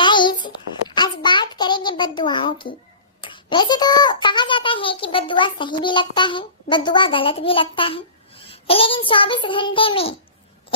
Guys, आज बात करेंगे बद्दुआओं की। वैसे तो कहा जाता है कि बद्दुआ सही भी लगता है, बद्दुआ गलत भी लगता है, लेकिन 24 घंटे में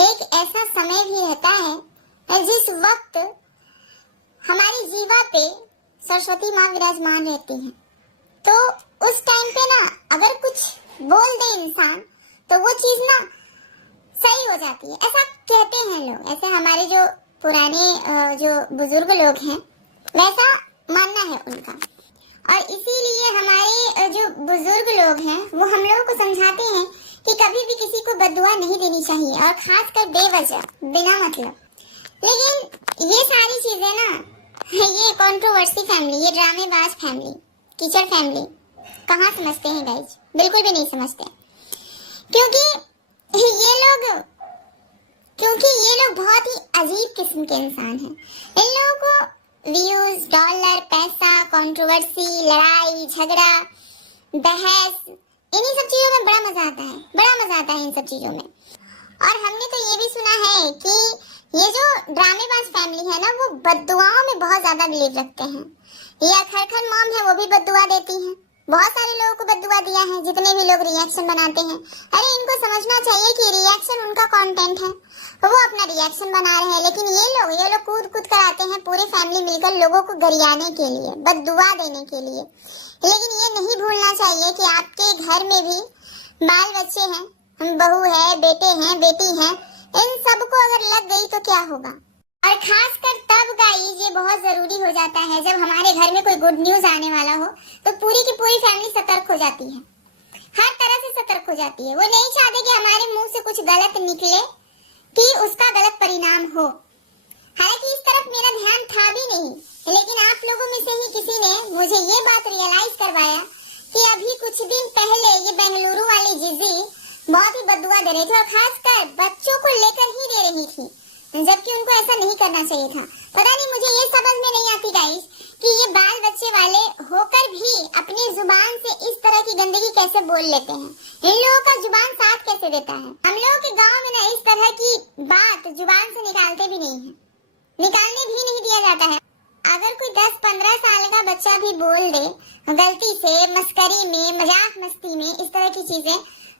एक ऐसा समय भी रहता है जिस वक्त हमारी जीवा पे सरस्वती माँ विराजमान रहती हैं। तो उस टाइम पे ना अगर कुछ बोल दे इंसान तो वो चीज ना सही हो जाती है, ऐसा कहते हैं लोग। ऐसे हमारे जो पुराने जो बुजुर्ग लोग हैं वैसा मानना है उनका, और इसीलिए हमारे जो बुजुर्ग लोग हैं वो हम लोगों को समझाते हैं कि कभी भी किसी को बद्दुआ नहीं देनी चाहिए, और खासकर बेवजह बिना मतलब। लेकिन ये सारी चीजें ना, ये कंट्रोवर्सी फैमिली, ये ड्रामेबाज फैमिली, कीचड़ फैमिली कहाँ समझते हैं गाइज, बिल्कुल भी नहीं समझते। क्योंकि ये लोग बहुत ही अजीब किस्म के इंसान हैं। इन लोगों को व्यूज, डॉलर, पैसा, कंट्रोवर्सी, लड़ाई झगड़ा, बहस, इन्हीं सब चीजों में बड़ा मजा आता है इन सब चीजों में। और हमने तो ये भी सुना है कि ये जो ड्रामेबाज फैमिली है ना, वो बद्दुआओं में बहुत ज्यादा बिलीव रखते हैं। ये अखरखर मॉम है, वो भी बद्दुआ देती हैं। बहुत सारे लोगों को बद्दुआ दिया है, जितने भी लोग रिएक्शन बनाते हैं। अरे इनको समझना चाहिए कि रिएक्शन उनका कंटेंट है, वो अपना रिएक्शन बना रहे हैं, लेकिन ये लोग कूद कूद कर आते हैं पूरी फैमिली मिलकर लोगों को गरियाने के लिए, बद्दुआ देने के लिए। लेकिन ये नहीं भूलना चाहिए कि आपके घर में भी बाल बच्चे हैं, बहू है, बेटे हैं, बेटी हैं, इन सबको अगर लग गई तो क्या होगा। और खासकर तब गाइस ये बहुत जरूरी हो जाता है जब हमारे घर में कोई गुड न्यूज आने वाला हो, तो पूरी की पूरी फैमिली सतर्क हो जाती है, हर तरह से सतर्क हो जाती है। वो नहीं चाहते कि हमारे मुंह से कुछ गलत निकले, कि उसका गलत परिणाम हो। हालांकि इस तरफ मेरा ध्यान था भी नहीं, लेकिन आप लोगों में से ही किसी ने मुझे ये बात रियलाइज करवाया कि अभी कुछ दिन पहले ये बेंगलुरु वाली जीजी बहुत ही बद्दुआ दे रही थी, और खासकर बच्चों को लेकर ही दे रही थी, जबकि उनको ऐसा नहीं करना चाहिए था। पता नहीं, मुझे ये समझ में नहीं आती गाइस कि ये बाल बच्चे वाले होकर भी अपनी जुबान से इस तरह की गंदगी कैसे बोल लेते हैं। इन लोगों का जुबान साथ कैसे देता है। हम लोगों के गांव में ना इस तरह की बात जुबान से निकालते भी नहीं है, निकालने भी नहीं दिया जाता है। अगर कोई 10-15 साल का बच्चा भी बोल दे गलती से, मस्करी में, मजाक मस्ती में इस तरह की चीजें,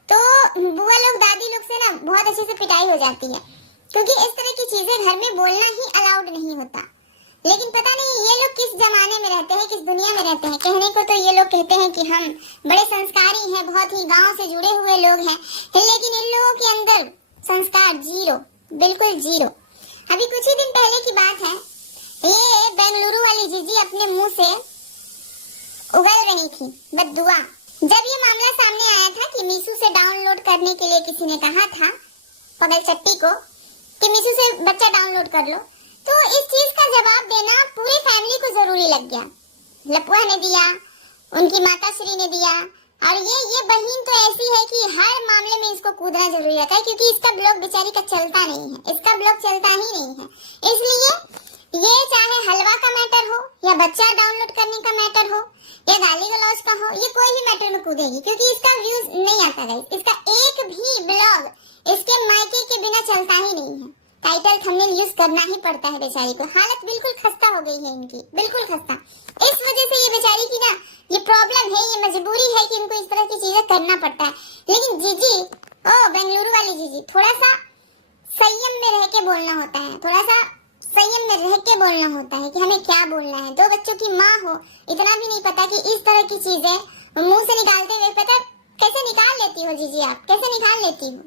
तो बुआ लोग, दादी लोग से ना बहुत अच्छे से पिटाई हो जाती है, क्योंकि इस तरह की चीजें घर में बोलना ही अलाउड नहीं होता। लेकिन पता नहीं ये लोग किस जमाने में रहते हैं, किस दुनिया में रहते हैं। कहने को तो ये लोग कहते हैं कि हम बड़े संस्कारी हैं, बहुत ही गांव से जुड़े हुए लोग हैं, लेकिन इन लोगों के अंदर संस्कार जीरो, बिल्कुल जीरो। अभी कुछ ही दिन पहले की बात है, ये बेंगलुरु वाली जीजी अपने मुंह से उगल रही थी बद्दुआ। जब ये मामला सामने आया था कि मीशू से डाउनलोड करने के लिए किसी ने कहा था पगल चट्टी को कि मीशू से बच्चा डाउनलोड कर लो, तो इस चीज का जवाब देना पूरी फैमिली को जरूरी लग गया। लपुआ ने दिया, उनकी माता श्री ने दिया, और ये बहन तो ऐसी है कि हर मामले में इसको कूदना जरूरी रहता है, क्योंकि इसका ब्लॉग बेचारी का चलता नहीं है, इसका ब्लॉग चलता ही नहीं है। इसलिए ये चाहे हलवा का मैटर हो, या बच्चा डाउनलोड करने का मैटर हो, या गाली गलौज का हो, ये कोई भी मैटर में कूदेगी, क्योंकि इसका व्यूज नहीं आता गाइस। इसका एक भी ब्लॉग इसके मायके के बिना चलता ही नहीं है। टाइटल थंबनेल यूज करना ही पड़ता है बेचारी को। हालत बिल्कुल खस्ता हो गई है इनकी, बिल्कुल खस्ता। इस वजह से ये बेचारी की ना ये प्रॉब्लम है, ये मजबूरी है कि इनको इस तरह की चीजें करना पड़ता है। लेकिन जीजी, बेंगलुरु वाली जीजी, थोड़ा सा संयम में रह के बोलना होता है, थोड़ा सा संयम में रह के बोलना होता है कि हमें क्या बोलना है। 2 बच्चों की माँ हो, इतना भी नहीं पता कि इस तरह की चीजें मुंह से निकालते हुए, पता कैसे निकाल लेती हो जीजी, आप कैसे निकाल लेती हो।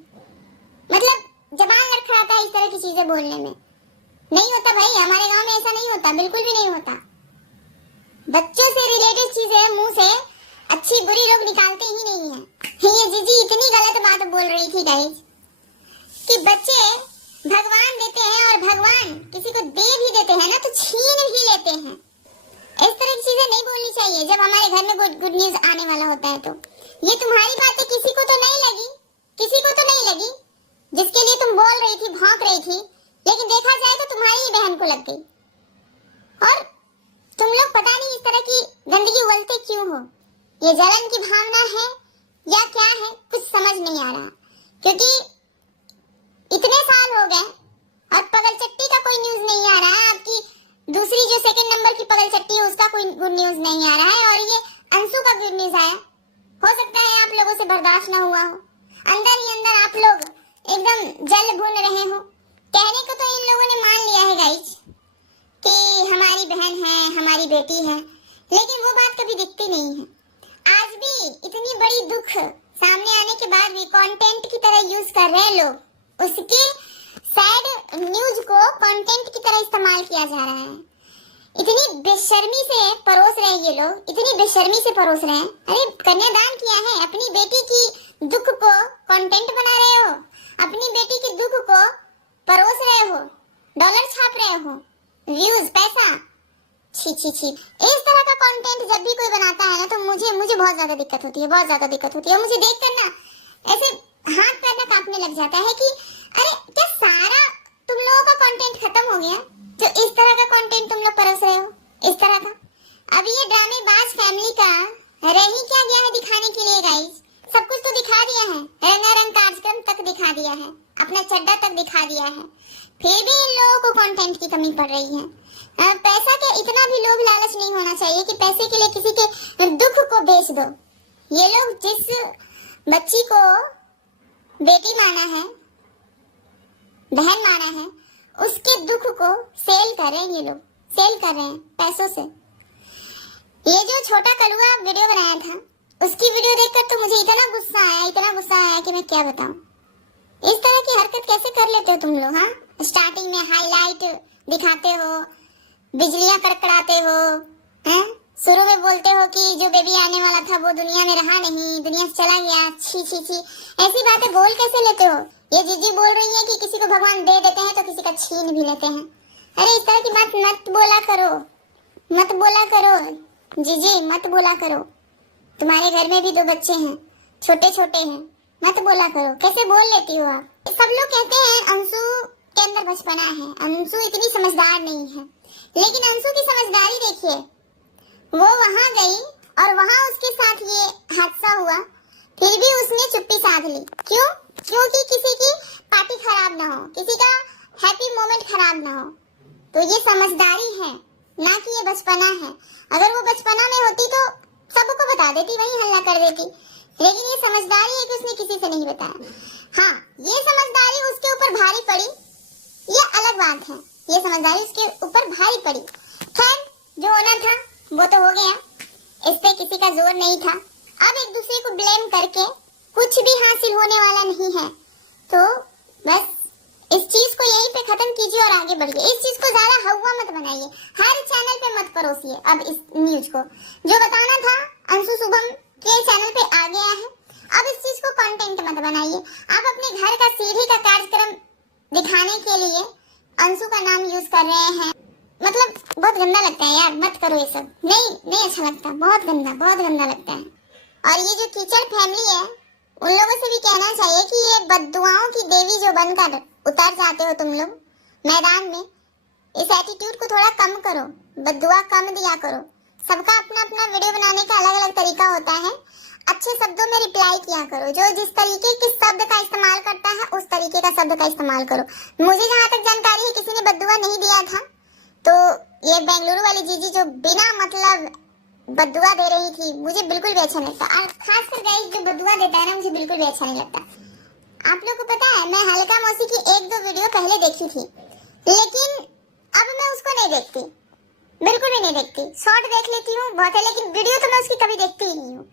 मतलब जबान लड़खड़ाता है इस तरह की चीजें बोलने में। नहीं होता भाई, हमारे गांव में ऐसा नहीं होता, बिल्कुल भी नहीं होता। बच्चों से रिलेटेड चीजें मुंह से अच्छी बुरी लोग निकालते ही नहीं है। ये जीजी इतनी गलत बात बोल रही थी गाइस कि बच्चे भगवान देते हैं, और भगवान किसी को दे भी देते हैं ना तो छीन भी लेते हैं। इस तरह की चीजें नहीं बोलनी चाहिए जब हमारे घर में गुड न्यूज आने वाला होता है। तो ये तुम्हारी बातें किसी को तो नहीं लगी, किसी को तो नहीं लगी, जिसके लिए तुम बोल रही थी, भौंक रही थी, लेकिन देखा जाए तो तुम्हारी ही बहन को लग गई। और तुम लोग पता नहीं इस तरह की गंदगी उगलते क्यों हो। ये जलन की भावना है या क्या है, कुछ समझ नहीं आ रहा। क्योंकि इतने साल हो गए और पगल चट्टी का कोई न्यूज नहीं आ रहा है। आपकी दूसरी जो सेकंड नंबर की पगल चट्टी है उसका कोई गुड न्यूज नहीं आ रहा है और ये अंशु का गुड न्यूज आया। हो सकता है आप लोगों से बर्दाश्त ना हुआ हो, अंदर ही अंदर आप लोग एकदम जल भून रहे हो। कहने को तो इन लोगों ने मान लिया है गाइज कि हमारी बहन है, हमारी बेटी है, लेकिन वो बात कभी दिखती नहीं है। आज भी इतनी बड़ी दुख सामने आने के बाद भी कंटेंट की तरह यूज कर रहे हैं लोग, उसके सैड न्यूज को कंटेंट की तरह इस्तेमाल किया जा रहा है। इतनी बेशर्मी से परोस रहे हैं ये लोग, इतनी बेशर्मी से परोस रहे हैं। अरे कन्यादान किया है, अपनी बेटी की दुख को कंटेंट बना रहे हो, अपनी बेटी की दुख को परोस रहे हो, डॉलर छाप रहे हो, व्यूज, पैसा। छी छी छी, इस तरह का कंटेंट जब भी कोई बनाता है ना तो मुझे बहुत ज्यादा दिक्कत होती है, बहुत ज्यादा दिक्कत होती है। मुझे देखकर ना ऐसे हाथ पैर ना कांपने लग जाता है कि अरे क्या सारा तुम लोगों का कंटेंट खत्म हो गया जो इस तरह का कंटेंट तुम लोग परोस रहे हो, इस तरह का। अब ये ड्रामेबाज फैमिली का रह ही क्या गया है दिखाने के लिए गाइस? सब कुछ तो दिखा दिया है, रंगारंग कार्यक्रम तक दिखा दिया है, अपना चड्डा तक दिखा दिया है, फिर भी इन लोगों को कंटेंट की कमी पड़ रही है। पैसा के इतना भी लोभ लालच नहीं होना चाहिए कि पैसे के लिए किसी के दुख को बेच दो। ये लोग जिस बच्ची को बेटी माना है, बहन माना है, उसके दुख को सेल कर रहे हैं, ये लोग सेल कर रहे हैं पैसों से। ये जो छोटा कलुआ वीडियो बनाया था, उसकी वीडियो देखकर तो मुझे इतना गुस्सा आया, इतना गुस्सा आया कि मैं क्या बताऊं। इस तरह की हरकत कैसे कर लेते हो तुम लोग? हाँ, स्टार्टिंग में हाईलाइट दिखाते हो, बिजलियां कड़कड़ाते हो, हैं? शुरू में बोलते हो कि जो बेबी आने वाला था वो दुनिया में रहा नहीं, दुनिया से चला गया। छी छी छी, ऐसी बातें बोल कैसे लेते हो? ये जीजी बोल रही है कि किसी को भगवान दे देते हैं तो किसी का छीन भी लेते हैं। अरे इस तरह की बात मत बोला करो, मत बोला करो जीजी, मत बोला करो। तुम्हारे घर में भी 2 बच्चे हैं, छोटे छोटे हैं, मत बोला करो। कैसे बोल लेती हो आप? सब लोग कहते हैं अंशु के अंदर बचपना है, अंशु इतनी समझदार नहीं है, लेकिन अंशु की समझदारी देखिए। वो वहां गई और वहां उसके साथ ये हादसा हुआ, फिर भी उसने चुप्पी साध ली। क्यों? क्योंकि किसी की पार्टी खराब ना हो, किसी का हैप्पी मोमेंट खराब ना हो। तो ये समझदारी है, ना कि ये बचपना है। अगर वो बचपना में होती तो सबको बता देती, वही हल्ला कर देती, लेकिन ये समझदारी है कि उसने किसी से नहीं बताया। हाँ, ये समझदारी उसके ऊपर भारी पड़ी, ये अलग बात है, ये समझदारी उसके ऊपर भारी पड़ी। खैर, जो होना था वो तो हो गया, इस पे किसी का जोर नहीं था। अब एक दूसरे को ब्लेम करके कुछ भी हासिल होने वाला नहीं है, तो बस इस चीज को यहीं पे खत्म कीजिए और आगे बढ़िए। इस चीज को ज्यादा हवा मत बनाइए, हर चैनल पे मत परोसिए। अब इस न्यूज को जो बताना था अंशु शुभम के चैनल पे आ गया है, अब इस चीज को कंटेंट मत बनाइए। आप अपने घर का सीढ़ी का कार्यक्रम दिखाने के लिए अंशु का नाम यूज कर रहे हैं, मतलब बहुत गंदा लगता है यार, मत करो ये सब, नहीं अच्छा लगता, बहुत गंदा लगता है। और ये जो कीचड़ फैमिली है, उन लोगों से भी कहना चाहिए कि ये बद्दुआओं की देवी जो बनकर उतर जाते हो तुम लोग मैदान में, इस एटीट्यूड को थोड़ा कम करो, बद्दुआ कम दिया करो। सबका अपना अपना वीडियो बनाने का अलग अलग तरीका होता है, अच्छे शब्दों में रिप्लाई किया करो। जो जिस तरीके के शब्द का इस्तेमाल करता है उस तरीके का शब्द का इस्तेमाल करो। मुझे जहाँ तक जानकारी है किसी ने बद्दुआ नहीं दिया था, तो ये बेंगलुरु वाली जीजी जो बिना मतलब बद्दुआ दे रही थी, मुझे बिल्कुल भी अच्छा नहीं लगता। और खासकर गाइस जो बद्दुआ देता है ना, मुझे बिल्कुल भी अच्छा नहीं लगता। आप लोगों को पता है, मैं हल्का मौसी की 1-2 वीडियो पहले देखी थी, लेकिन अब मैं उसको नहीं देखती, बिल्कुल भी नहीं देखती। शॉर्ट देख लेती हूँ बहुत है, लेकिन वीडियो तो मैं उसकी कभी देखती ही नहीं हूँ।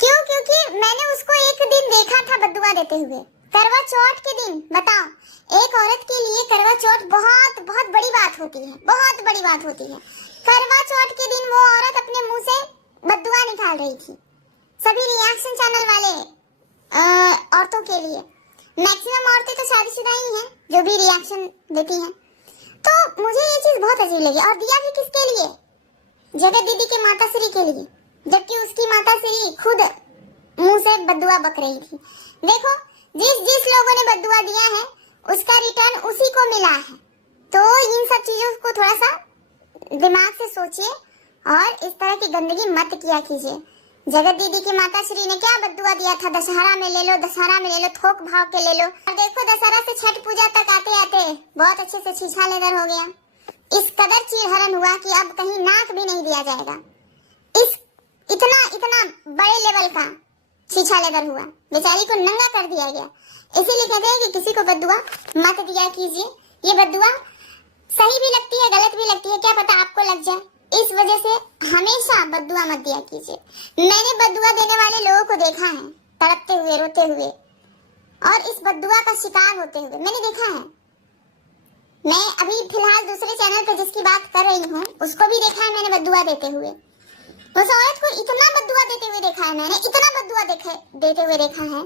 क्यों? क्योंकि मैंने उसको एक दिन देखा था बद्दुआ देते हुए, करवा चौथ के दिन। बताओ, एक औरत के लिए करवा चौथ बहुत बहुत बड़ी बात होती है, बहुत बड़ी बात होती है। करवा चौथ के दिन वो औरत अपने मुंह से बद्दुआ निकाल रही थी, सभी रिएक्शन चैनल वाले औरतों के लिए। मैक्सिमम औरतें तो शादीशुदा ही हैं जो भी रिएक्शन देती हैं। तो मुझे ये चीज बहुत अजीब लगी। और दिया भी किसके लिए? जगत दीदी के माता श्री के लिए, जबकि उसकी माता श्री खुद मुंह से बद्दुआ बक रही थी। देखो, जिस लोगों ने बद्दुआ दिया है उसका रिटर्न उसी को मिला है। तो इन सब चीजों को थोड़ा सा दिमाग से सोचिए और इस तरह की गंदगी मत किया कीजिए। जगत दीदी की माता श्री ने क्या बद्दुआ दिया था? दशहरा में ले लो, दशहरा में ले लो, थोक भाव के ले लो। और देखो, दशहरा से छठ पूजा तक आते आते बहुत अच्छे से छीछा लेदर हो गया। इस कदर चीरहरण हुआ कि अब कहीं नाक भी नहीं दिया जाएगा। इस इतना इतना बड़े लेवल का छीछा लेवल हुआ, बेचारी को नंगा कर दिया गया। इसीलिए कहते हैं कि किसी को बद्दुआ मत दिया कीजिए। ये बद्दुआ सही भी लगती है, गलत भी लगती है, क्या पता आपको लग जाए। इस वजह से हमेशा बद्दुआ मत दिया कीजिए। मैंने बद्दुआ देने वाले लोगों को देखा है, तड़पते हुए, रोते हुए और इस बद्दुआ का शिकार होते हुए मैंने देखा है। मैं अभी फिलहाल दूसरे चैनल पर जिसकी बात कर रही हूँ उसको भी देखा है मैंने बद्दुआ देते हुए। उस औरत को इतना बद्दुआ देते हुए देखा है मैंने, इतना बद्दुआ देते हुए देखा है,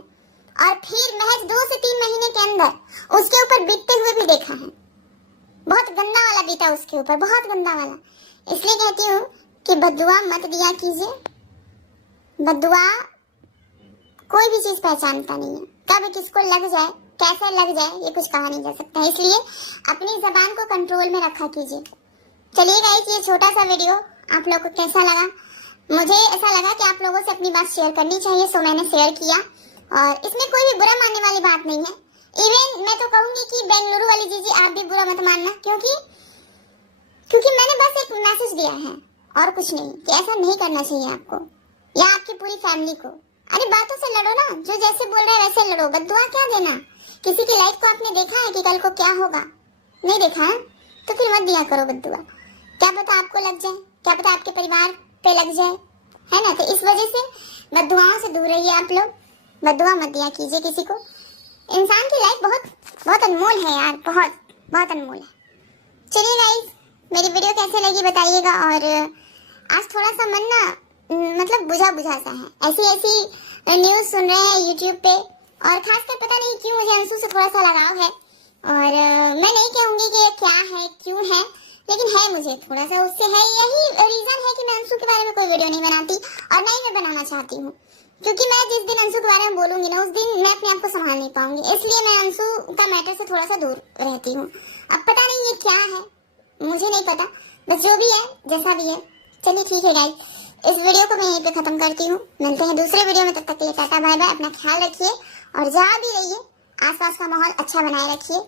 और फिर महज 2 से 3 महीने के अंदर उसके ऊपर बीतते हुए भी देखा है। बहुत गंदा वाला बीता उसके ऊपर, बहुत गंदा वाला। इसलिए कहती हूँ कि बद्दुआ मत दिया कीजिए। बद्दुआ कोई भी चीज पहचानता नहीं है, कब किसको लग जाए, कैसे लग जाए, ये कुछ कहा नहीं जा सकता। इसलिए अपनी जबान को कंट्रोल में रखा कीजिए। चलिए गाइस, ये छोटा सा वीडियो आप लोगों को कैसा लगा? मुझे ऐसा लगा कि आप लोगों से अपनी बात शेयर करनी चाहिए, सो मैंने शेयर किया। और इसमें कोई भी बुरा मानने वाली बात नहीं है। इवन मैं तो कहूंगी कि बेंगलुरु वाली जीजी आप भी बुरा मत मानना, क्योंकि मैंने बस एक मैसेज दिया है और कुछ नहीं, कि ऐसा नहीं करना चाहिए आपको या आपकी पूरी फैमिली को। अरे बातों से लड़ो ना, जो जैसे बोल रहे हैं वैसे लड़ो। बद्दुआ क्या देना? किसी की लाइफ को आपने देखा है कि कल को क्या होगा? नहीं देखा है तो फिर मत दिया करो बद्दुआ। क्या पता आपको लग जाए, क्या पता आपके परिवार पे लग जाए, है ना? तो इस वजह से बद्दुआओं से दूर रहिए आप लोग। बद्दुआ मत दिया कीजिए किसी को। इंसान की लाइफ बहुत बहुत अनमोल है यार, बहुत बहुत अनमोल है। चलिए गाइस, मेरी वीडियो कैसे लगी बताइएगा। और आज थोड़ा सा मन ना मतलब बुझा सा है, ऐसी न्यूज़ सुन रहे हैं यूट्यूब पे, और खासकर पता नहीं क्यों मुझे अंशु से थोड़ा सा लगाव है। और मैं नहीं कहूँगी कि ये क्या है, क्यों है, लेकिन है मुझे थोड़ा सा उससे है। यही रीजन है कि मैं अंशु के बारे में कोई वीडियो नहीं बनाती और नहीं मैं बनाना चाहती हूँ, क्योंकि मैं जिस दिन अंशु के बारे में बोलूंगी ना उस दिन मैं अपने आप को संभाल नहीं पाऊंगी। इसलिए मैं अंशु का मैटर से थोड़ा सा दूर रहती हूँ। अब पता नहीं ये क्या है, मुझे नहीं पता, बस जो भी है जैसा भी है। चलिए ठीक है गाइस, इस वीडियो को मैं यहीं पे खत्म करती हूँ। मिलते हैं दूसरे वीडियो में, तब तक के लिए टाटा बाय बाय। अपना ख्याल रखिए और जहाँ भी रहिए आसपास का माहौल अच्छा बनाए रखिए।